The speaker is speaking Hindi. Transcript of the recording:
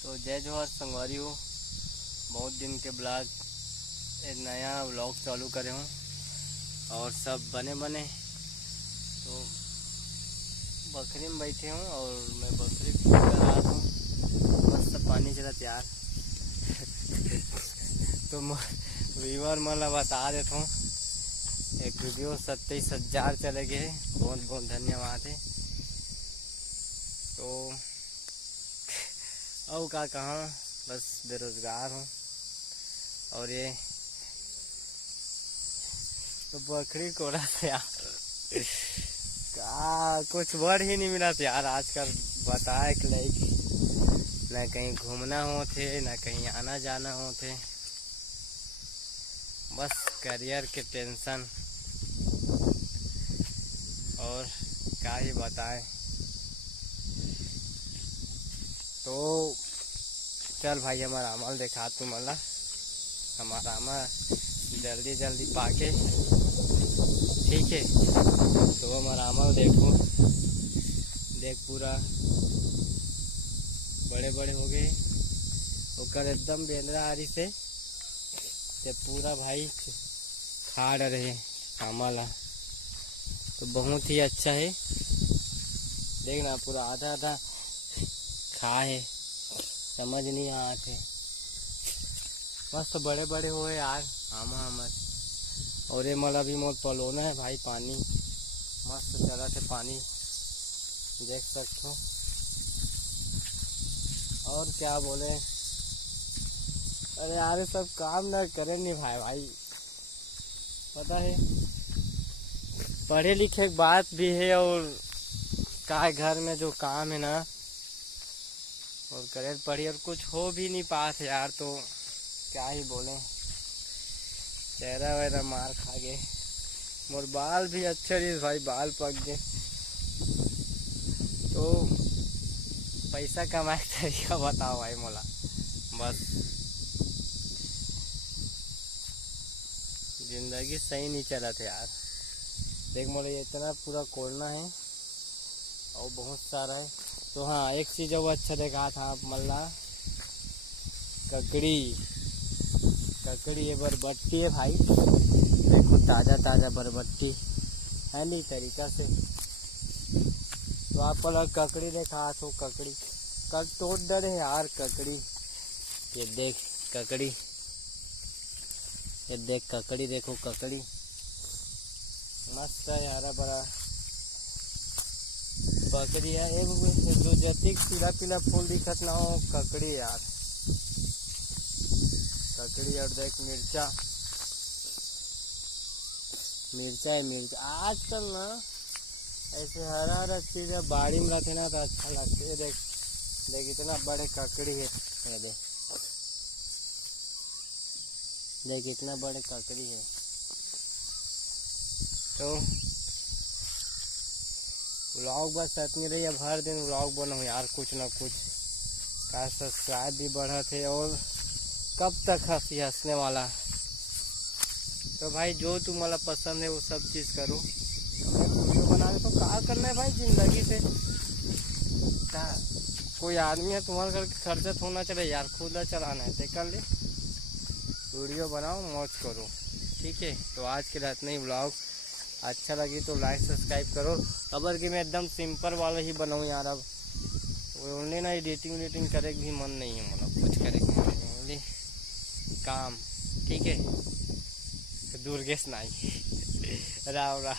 तो जय जोहार संगवारी हो। बहुत दिन के ब्लॉग एक नया व्लॉग चालू करे हूँ और सब बने तो बकरी में बैठे हूँ और मैं बकरी फीड कर रहा हूँ। मस्त पानी चला यार। तो व्यूअर मतलब बता देता हूँ, एक वीडियो 27,000 चले गए। बहुत बहुत धन्यवाद है। तो अब का कहाँ, बस बेरोजगार हूँ। और ये तो बकरी को रहा यार का कुछ वर्ड ही नहीं मिला था यार आजकल। बताए कि न कहीं घूमना हो थे, न कहीं आना जाना हो थे, बस करियर के टेंशन। और क्या ही बताएं। तो चल भाई हमारा अमल देखा तू, मला हमारा अमल जल्दी जल्दी पाके, ठीक है। तो हमारा अमल देखो, देख पूरा बड़े बड़े हो गए। ओकर एकदम बेंद्रा आरी से ते पूरा भाई खा रहे अमल। तो बहुत ही अच्छा है, देखना पूरा आधा आधा खा है, समझ नहीं आते। मस्त तो बड़े बड़े हुए यार आमा अमर। और ये मला भी मोट पलोना है भाई, पानी मस्त चला थे पानी, देख सकते हो। और क्या बोले, अरे यार सब काम ना करे नहीं भाई, पता है पढ़े लिखे की बात भी है। और का घर में जो काम है ना, और करे पढ़ी और कुछ हो भी नहीं पाते यार। तो क्या ही बोले, चेहरा वेरा मार खा गए। मोर बाल भी अच्छे रही भाई, बाल पक गए। तो पैसा कमाए तरीका बताओ भाई मोला। बस जिंदगी सही नहीं चला था यार। देख मोला इतना पूरा कोड़ना है और बहुत सारा है। तो हाँ, एक चीज वो अच्छा देखा था मल्ला, ककड़ी ये बरबट्टी है भाई। देखो ताज़ा ताज़ा बरबट्टी है नहीं तरीका से। तो आपको लग ककड़ी देखा तो ककड़ी कट तोड़ डरे यार ककड़ी। ये देख ककड़ी, ये देख ककड़ी, देखो ककड़ी मस्त है, हरा भरा बकरी है। एक जो जतिक पीला पीला फूल दिखत ना हो, ककड़ी यार, ककड़ी। और देख मिर्चा है मिर्चा। आजकल ना ऐसे हरा हरा चीज बाड़ी में रहते ना तो अच्छा लगता है। देख देख इतना बड़े ककड़ी है, देख इतना बड़े ककड़ी है। तो व्लॉग बस इतनी रही, अब हर दिन व्लॉग बनाऊँ यार, कुछ ना कुछ का सब्सक्राइब भी बढ़ा थे। और कब तक हंसने वाला। तो भाई जो तुम्हारा पसंद है वो सब चीज़ करो। वीडियो बना के तो क्या करना है भाई जिंदगी से। क्या कोई आदमी है तुम्हारे घर खर्चा होना चले यार, खुद चलाना है तो कर ले, वीडियो बनाओ मौज करो, ठीक है। तो आज के लिए इतना ही। व्लॉग अच्छा लगी तो लाइक सब्सक्राइब करो। खबर कि मैं एकदम सिंपल वाला ही बनाऊँ यार। अब ओनली ना एडिटिंग करे भी मन नहीं है, मतलब कुछ करे ओनली काम, ठीक है। दुर्गेश नाई राव राव।